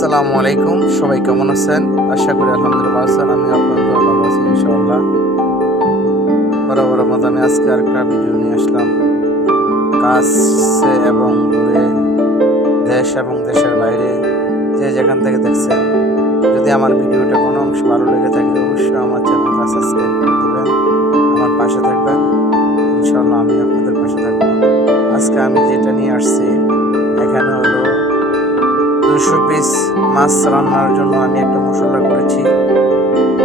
আসসালামু আলাইকুম। সবাই কেমন আছেন? আশা করি আলহামদুলিল্লাহ আছেন। আমি আপনাদের ভালো আছি ইনশাআল্লাহ। বরাবর মতো আমি আজকে আরেকটা ভিডিও নিয়ে আসলাম। কাছে এবং দূরে দেশ এবং দেশের বাইরে যে যেখান থেকে দেখছেন, যদি আমার ভিডিওটা কোনো অংশ ভালো লেগে থাকে, অবশ্যই আমার চ্যানেলটা সাবস্ক্রাইব করে দেবেন। আমার পাশে থাকবেন। ইনশাআল্লাহ আমি আপনাদের পাশে থাকব। আজকে আমি যেটা নিয়ে আসছি, এখানে হলো দুশো পিস মাছ রান্নার জন্য আমি একটা মশলা করেছি।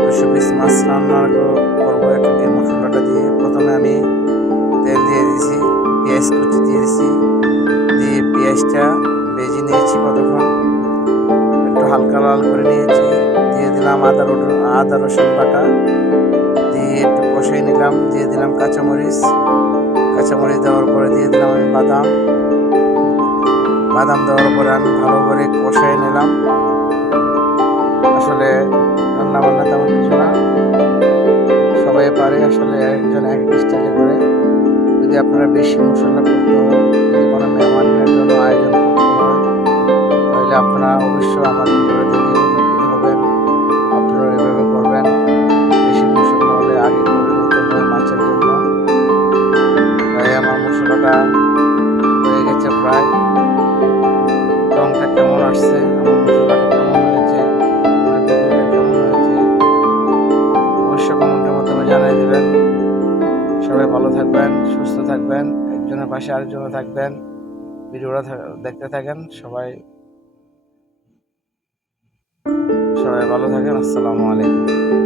দুশো পিস মাছ রান্না কর- করব এক- এই মশলাটা দিয়ে। প্রথমে আমি তেল দিয়ে দিয়েছি, পেঁয়াজ কুচি দিয়ে দিয়েছি। দিয়ে পেঁয়াজটা ভেজে নিয়েছি কতক্ষণ? একটু হালকা লাল করে নিয়েছি। দিয়ে দিলাম আদা রসুন আদা রসুন বাটা। দিয়ে একটু কষিয়ে নিলাম। দিয়ে দিলাম কাঁচামরিচ। কাঁচামরিচ দেওয়ার পরে দিয়ে দিলাম আমি বাদাম। বাদাম দেওয়ার পরে আমি ভালো করে কষিয়ে নিলাম। আসলে রান্না বান্না তেমন কিছু না। সবাই পারে আসলে একজন এক স্টাইলে করে। যদি আপনারা বেশি মশলা করতে হয়, যদি কোনো মেহমানের জন্য আয়োজন করতে হয়, তাহলে আপনারা অবশ্যই আমার ভিডিও জানিয়ে দেবেন। সবাই ভালো থাকবেন, সুস্থ থাকবেন, একজনের পাশে আরেকজনে থাকবেন। ভিডিওটা দেখতে থাকেন, সবাই সবাই ভালো থাকেন, আসসালামু আলাইকুম।